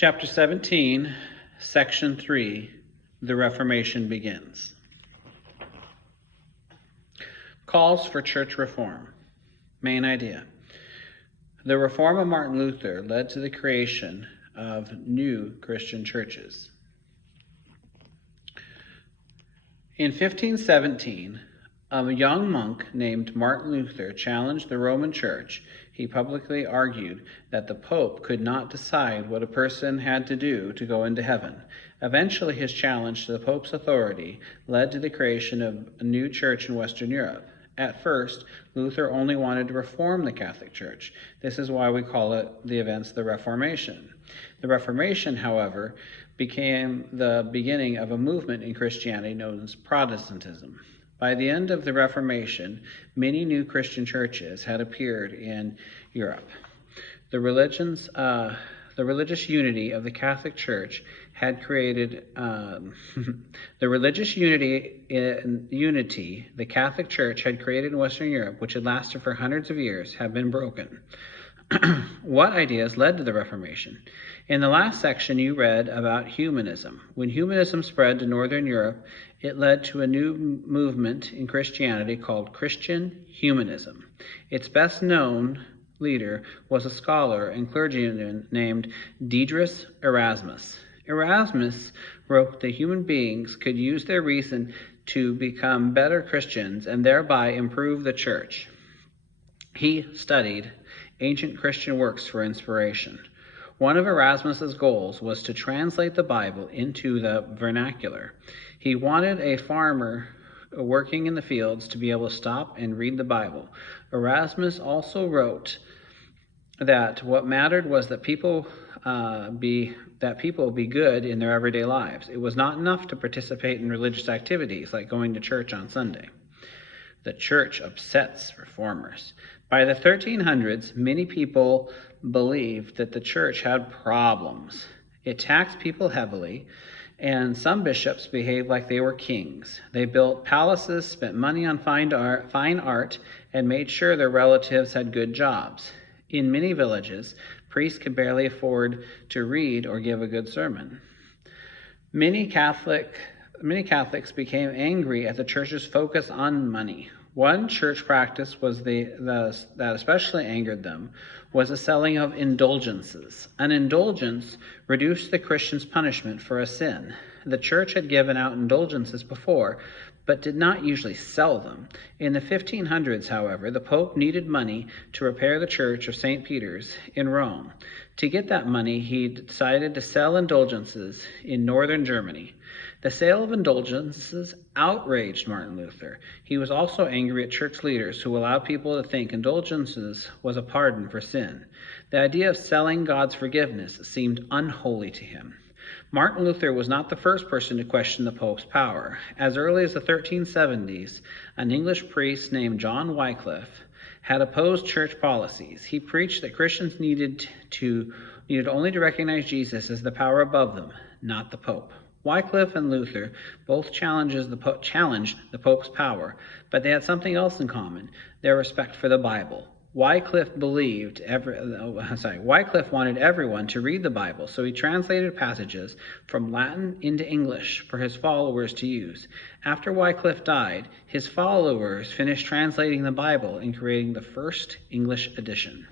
Chapter 17, Section 3, The Reformation Begins. Calls for church reform. Main idea. The reform of Martin Luther led to the creation of new Christian churches. In 1517, a young monk named Martin Luther challenged the Roman Church. He publicly argued that the Pope could not decide what a person had to do to go into heaven. Eventually, his challenge to the Pope's authority led to the creation of a new church in Western Europe. At first, Luther only wanted to reform the Catholic Church. This is why we call it the events of the Reformation. The Reformation, however, became the beginning of a movement in Christianity known as Protestantism. By the end of the Reformation, many new Christian churches had appeared in Europe. The religious unity of the Catholic Church had created the religious unity the Catholic Church had created in Western Europe, which had lasted for hundreds of years, had been broken. What ideas led to the Reformation? In the last section, you read about humanism. When humanism spread to Northern Europe, it led to a new movement in Christianity called Christian humanism. Its best-known leader was a scholar and clergyman named Diedrich Erasmus. Erasmus wrote that human beings could use their reason to become better Christians and thereby improve the church. He studied ancient Christian works for inspiration. One of Erasmus's goals was to translate the Bible into the vernacular. He wanted a farmer working in the fields to be able to stop and read the Bible. Erasmus also wrote that what mattered was that people be good in their everyday lives. It was not enough to participate in religious activities like going to church on Sunday. The church upsets reformers. By the 1300s, many people believed that the church had problems. It taxed people heavily, and some bishops behaved like they were kings. They built palaces, spent money on fine art, and made sure their relatives had good jobs. In many villages, priests could barely afford to read or give a good sermon. Many Catholics became angry at the church's focus on money. One church practice that especially angered them was the selling of indulgences. An indulgence reduced the Christian's punishment for a sin. The church had given out indulgences before, but did not usually sell them. In the 1500s, however, the Pope needed money to repair the Church of St. Peter's in Rome. To get that money, he decided to sell indulgences in northern Germany. The sale of indulgences outraged Martin Luther. He was also angry at church leaders who allowed people to think indulgences was a pardon for sin. The idea of selling God's forgiveness seemed unholy to him. Martin Luther was not the first person to question the Pope's power. As early as the 1370s, an English priest named John Wycliffe had opposed church policies. He preached that Christians needed only to recognize Jesus as the power above them, not the Pope. Wycliffe and Luther both challenged the Pope's power, but they had something else in common: their respect for the Bible. Wycliffe wanted everyone to read the Bible, so he translated passages from Latin into English for his followers to use. After Wycliffe died, his followers finished translating the Bible and creating the first English edition.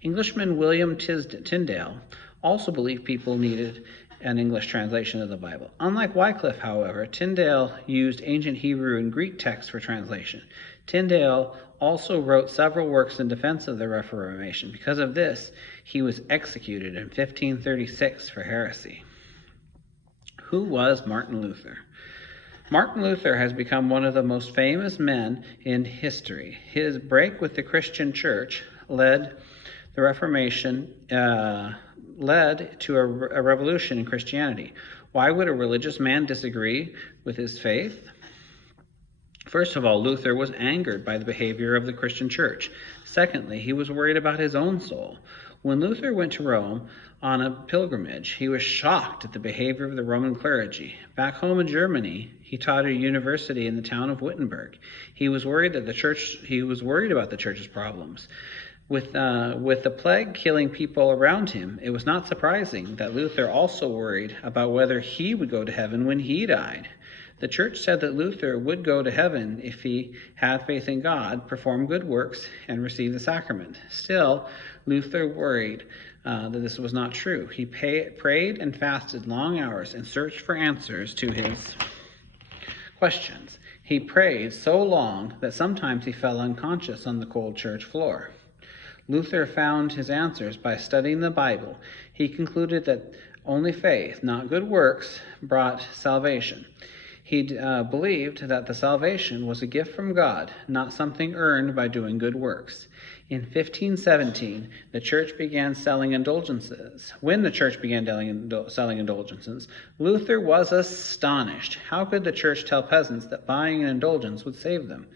Englishman William Tyndale also believed people needed an English translation of the Bible. Unlike Wycliffe, however, Tyndale used ancient Hebrew and Greek texts for translation. Tyndale also wrote several works in defense of the Reformation. Because of this, he was executed in 1536 for heresy. Who was Martin Luther? Martin Luther has become one of the most famous men in history. His break with the Christian church led to a revolution in Christianity. Why would a religious man disagree with his faith? First of all, Luther was angered by the behavior of the Christian church. Secondly, he was worried about his own soul. When Luther went to Rome on a pilgrimage, he was shocked at the behavior of the Roman clergy. Back home in Germany, he taught at a university in the town of Wittenberg. He was worried about the church's problems. With the plague killing people around him, it was not surprising that Luther also worried about whether he would go to heaven when he died. The church said that Luther would go to heaven if he had faith in God, performed good works, and received the sacrament. Still, Luther worried that this was not true. He prayed and fasted long hours and searched for answers to his questions. He prayed so long that sometimes he fell unconscious on the cold church floor. Luther found his answers by studying the Bible. He concluded that only faith, not good works, brought salvation. He believed that the salvation was a gift from God, not something earned by doing good works. In 1517, the church began selling indulgences. When the church began selling indulgences, Luther was astonished. How could the church tell peasants that buying an indulgence would save them?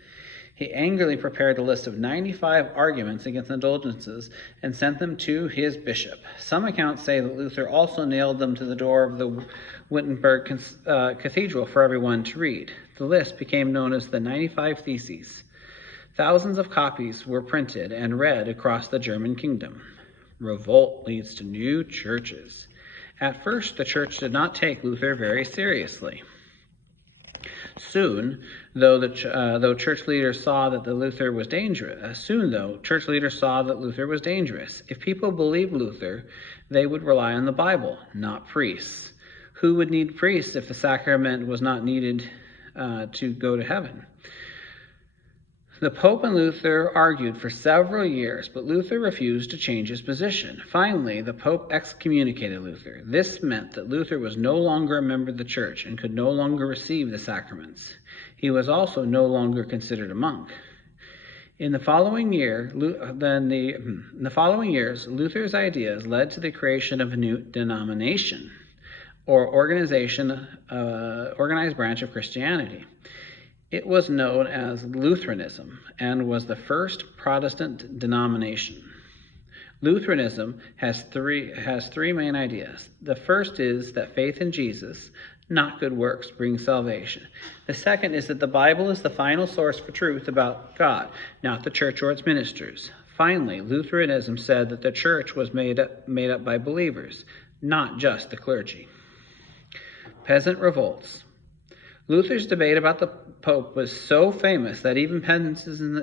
He angrily prepared a list of 95 arguments against indulgences and sent them to his bishop. Some accounts say that Luther also nailed them to the door of the Wittenberg Cathedral for everyone to read. The list became known as the 95 Theses. Thousands of copies were printed and read across the German kingdom. Revolt leads to new churches. At first, the church did not take Luther very seriously. Soon, though church leaders saw that Luther was dangerous. If people believed Luther, they would rely on the Bible, not priests. Who would need priests if the sacrament was not needed to go to heaven? The Pope and Luther argued for several years, but Luther refused to change his position. Finally, the Pope excommunicated Luther. This meant that Luther was no longer a member of the church and could no longer receive the sacraments. He was also no longer considered a monk. In the following years, Luther's ideas led to the creation of a new denomination, or organized branch of Christianity. It was known as Lutheranism and was the first Protestant denomination. Lutheranism has three main ideas. The first is that faith in Jesus, not good works, brings salvation. The second is that the Bible is the final source for truth about God, not the church or its ministers. Finally, Lutheranism said that the church was made up by believers, not just the clergy. Peasant revolts. Luther's debate about the Pope was so famous that even peasants in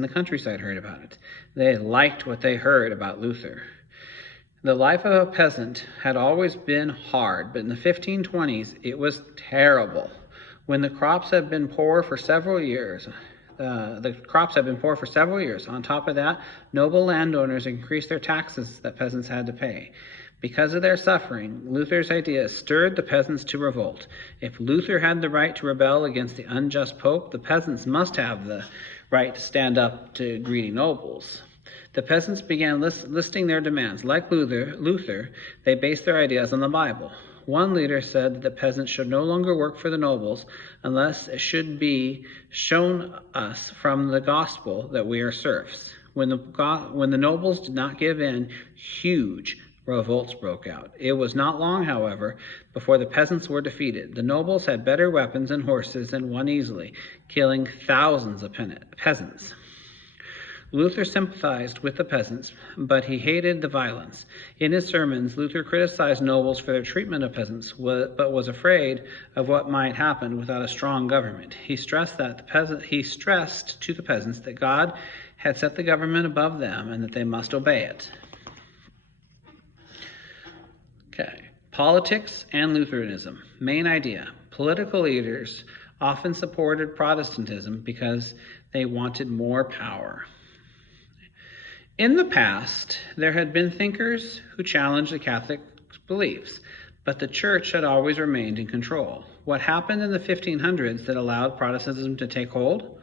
the countryside heard about it. They liked what they heard about Luther. The life of a peasant had always been hard, but in the 1520s it was terrible. When the crops had been poor for several years, on top of that, noble landowners increased their taxes that peasants had to pay. Because of their suffering, Luther's ideas stirred the peasants to revolt. If Luther had the right to rebel against the unjust pope, the peasants must have the right to stand up to greedy nobles. The peasants began listing their demands. Like Luther, they based their ideas on the Bible. One leader said that the peasants should no longer work for the nobles unless it should be shown us from the gospel that we are serfs. When the nobles did not give in, huge revolts broke out. It was not long, however, before the peasants were defeated. The nobles had better weapons and horses and won easily, killing thousands of peasants. Luther sympathized with the peasants, but he hated the violence. In his sermons, Luther criticized nobles for their treatment of peasants, but was afraid of what might happen without a strong government. He stressed to the peasants that God had set the government above them and that they must obey it. Politics and Lutheranism. Main idea. Political leaders often supported Protestantism because they wanted more power. In the past, there had been thinkers who challenged the Catholic beliefs, but the church had always remained in control. What happened in the 1500s that allowed Protestantism to take hold?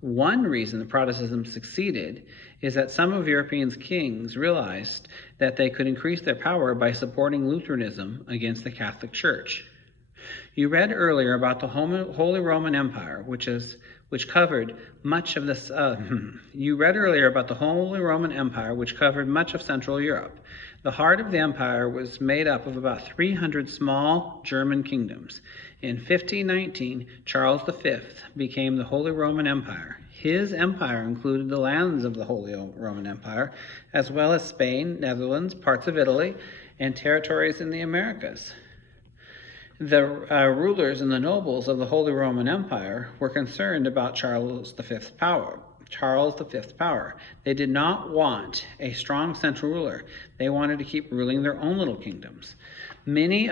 One reason that Protestantism succeeded is that some of Europe's kings realized that they could increase their power by supporting Lutheranism against the Catholic Church. You read earlier about the Holy Roman Empire, which covered much of Central Europe. The heart of the empire was made up of about 300 small German kingdoms. In 1519, Charles V became the Holy Roman Empire. His empire included the lands of the Holy Roman Empire, as well as Spain, Netherlands, parts of Italy, and territories in the Americas. The rulers and the nobles of the Holy Roman Empire were concerned about Charles V's power. They did not want a strong central ruler. They wanted to keep ruling their own little kingdoms. Many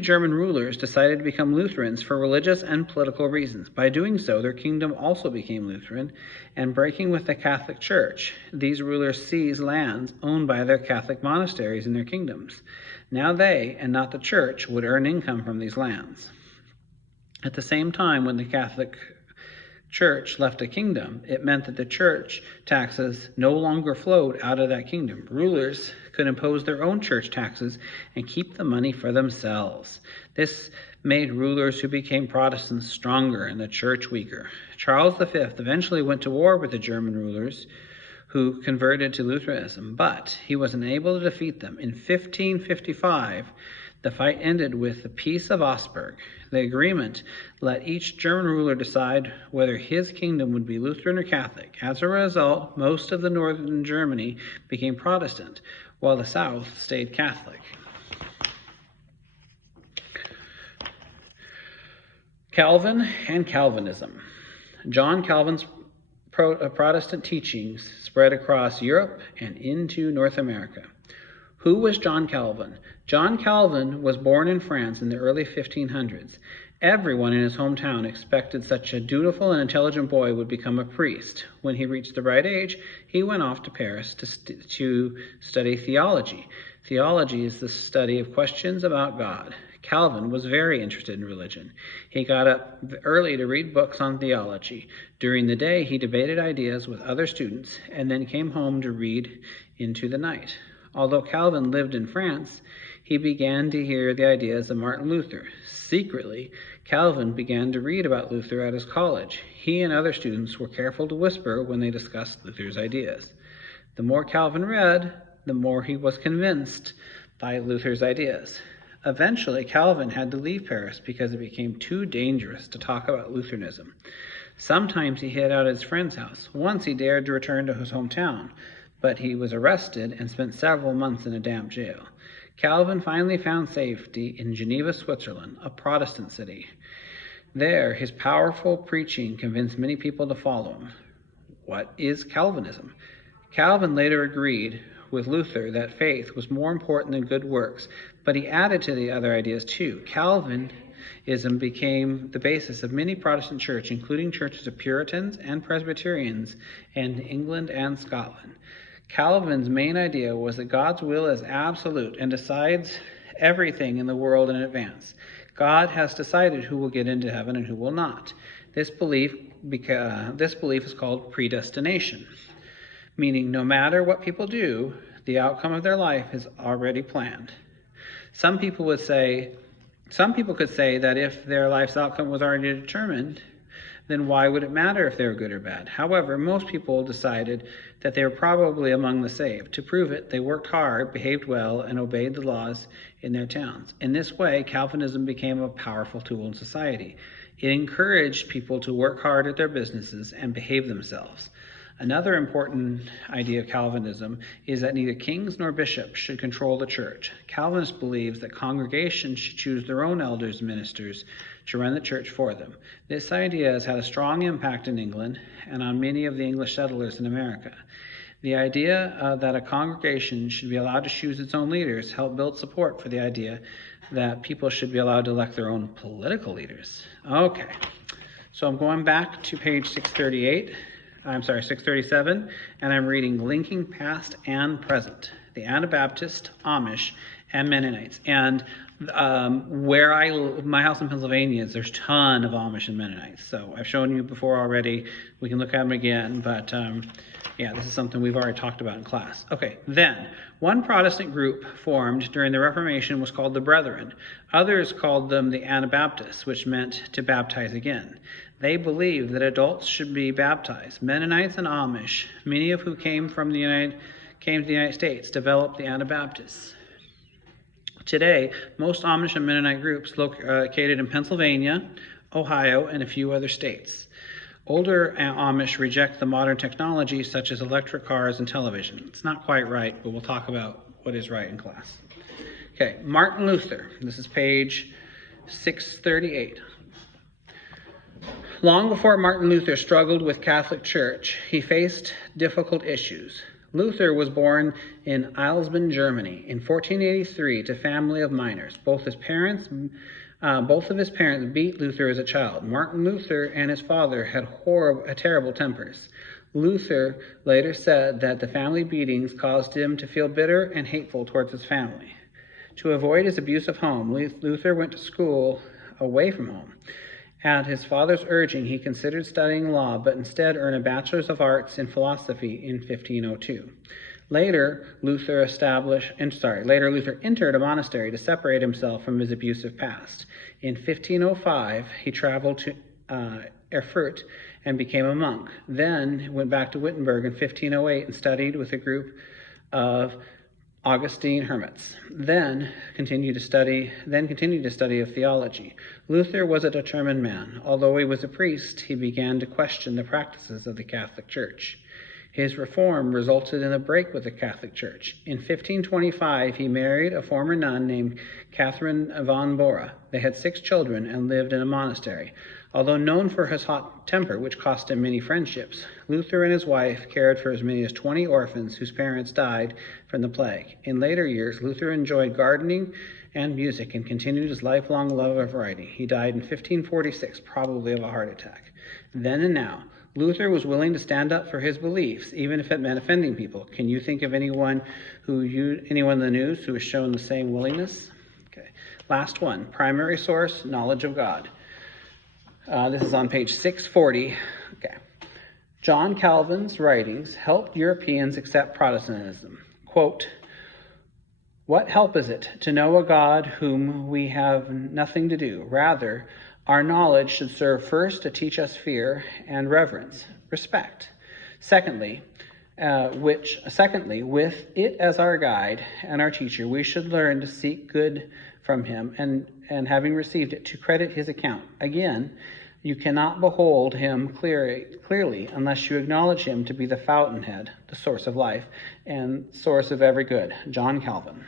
German rulers decided to become Lutherans for religious and political reasons. By doing so, their kingdom also became Lutheran, and breaking with the Catholic Church, these rulers seized lands owned by their Catholic monasteries in their kingdoms. Now they, and not the Church, would earn income from these lands. At the same time, when the Catholic Church left a kingdom, it meant that the church taxes no longer flowed out of that kingdom. Rulers could impose their own church taxes and keep the money for themselves. This made rulers who became Protestants stronger and the church weaker. Charles V eventually went to war with the German rulers who converted to Lutheranism, but he was unable to defeat them. In 1555, the fight ended with the Peace of Augsburg. The agreement let each German ruler decide whether his kingdom would be Lutheran or Catholic. As a result, most of the northern Germany became Protestant, while the south stayed Catholic. Calvin and Calvinism. John Calvin's Protestant teachings spread across Europe and into North America. Who was John Calvin? John Calvin was born in France in the early 1500s. Everyone in his hometown expected such a dutiful and intelligent boy would become a priest. When he reached the right age, he went off to Paris to study theology. Theology is the study of questions about God. Calvin was very interested in religion. He got up early to read books on theology. During the day, he debated ideas with other students and then came home to read into the night. Although Calvin lived in France, he began to hear the ideas of Martin Luther. Secretly, Calvin began to read about Luther at his college. He and other students were careful to whisper when they discussed Luther's ideas. The more Calvin read, the more he was convinced by Luther's ideas. Eventually, Calvin had to leave Paris because it became too dangerous to talk about Lutheranism. Sometimes he hid out at his friend's house. Once he dared to return to his hometown, but he was arrested and spent several months in a damp jail. Calvin finally found safety in Geneva, Switzerland, a Protestant city. There, his powerful preaching convinced many people to follow him. What is Calvinism? Calvin later agreed with Luther that faith was more important than good works, but he added to the other ideas too. Calvinism became the basis of many Protestant churches, including churches of Puritans and Presbyterians in England and Scotland. Calvin's main idea was that God's will is absolute and decides everything in the world in advance. God has decided who will get into heaven and who will not. This belief is called predestination, meaning no matter what people do, the outcome of their life is already planned. Some people could say that if their life's outcome was already determined, then why would it matter if they were good or bad? However, most people decided that they were probably among the saved. To prove it, they worked hard, behaved well, and obeyed the laws in their towns. In this way, Calvinism became a powerful tool in society. It encouraged people to work hard at their businesses and behave themselves. Another important idea of Calvinism is that neither kings nor bishops should control the church. Calvinist believes that congregations should choose their own elders and ministers to run the church for them. This idea has had a strong impact in England and on many of the English settlers in America. The idea that a congregation should be allowed to choose its own leaders helped build support for the idea that people should be allowed to elect their own political leaders. Okay, so I'm going back to page 637, and I'm reading Linking Past and Present, the Anabaptist, Amish, and Mennonites. And my house in Pennsylvania there's a ton of Amish and Mennonites. So I've shown you before already. We can look at them again, but this is something we've already talked about in class. Okay, then one Protestant group formed during the Reformation was called the Brethren. Others called them the Anabaptists, which meant to baptize again. They believed that adults should be baptized. Mennonites and Amish, many of who came to the United States, developed the Anabaptists. Today, most Amish and Mennonite groups located in Pennsylvania, Ohio, and a few other states. Older Amish reject the modern technology such as electric cars and television. It's not quite right, but we'll talk about what is right in class. Okay, Martin Luther. This is page 638. Long before Martin Luther struggled with Catholic Church, he faced difficult issues. Luther was born in Eilsbach, Germany in 1483 to a family of miners. Both of his parents beat Luther as a child. Martin Luther and his father had terrible tempers. Luther later said that the family beatings caused him to feel bitter and hateful towards his family. To avoid his abusive home, Luther went to school away from home. At his father's urging, he considered studying law, but instead earned a Bachelor's of Arts in Philosophy in 1502. Later, Luther entered a monastery to separate himself from his abusive past. In 1505, he traveled to Erfurt and became a monk. Then went back to Wittenberg in 1508 and studied with a group of Augustine hermits. Then continued to study of theology. Luther was a determined man. Although he was a priest, he began to question the practices of the Catholic Church. His reform resulted in a break with the Catholic Church. In 1525, he married a former nun named Catherine von Bora. They had 6 children and lived in a monastery. Although known for his hot temper, which cost him many friendships, Luther and his wife cared for as many as 20 orphans whose parents died from the plague. In later years, Luther enjoyed gardening and music and continued his lifelong love of writing. He died in 1546, probably of a heart attack. Then and now, Luther was willing to stand up for his beliefs, even if it meant offending people. Can you think of anyone in the news who has shown the same willingness? Okay. Last one, primary source, knowledge of God. This is on page 640. Okay. John Calvin's writings helped Europeans accept Protestantism. Quote, "What help is it to know a God whom we have nothing to do? Rather, our knowledge should serve first to teach us fear and reverence, respect. Secondly, with it as our guide and our teacher, we should learn to seek good from him, and having received it, to credit his account. Again, you cannot behold him clearly unless you acknowledge him to be the fountainhead, the source of life, and source of every good." John Calvin.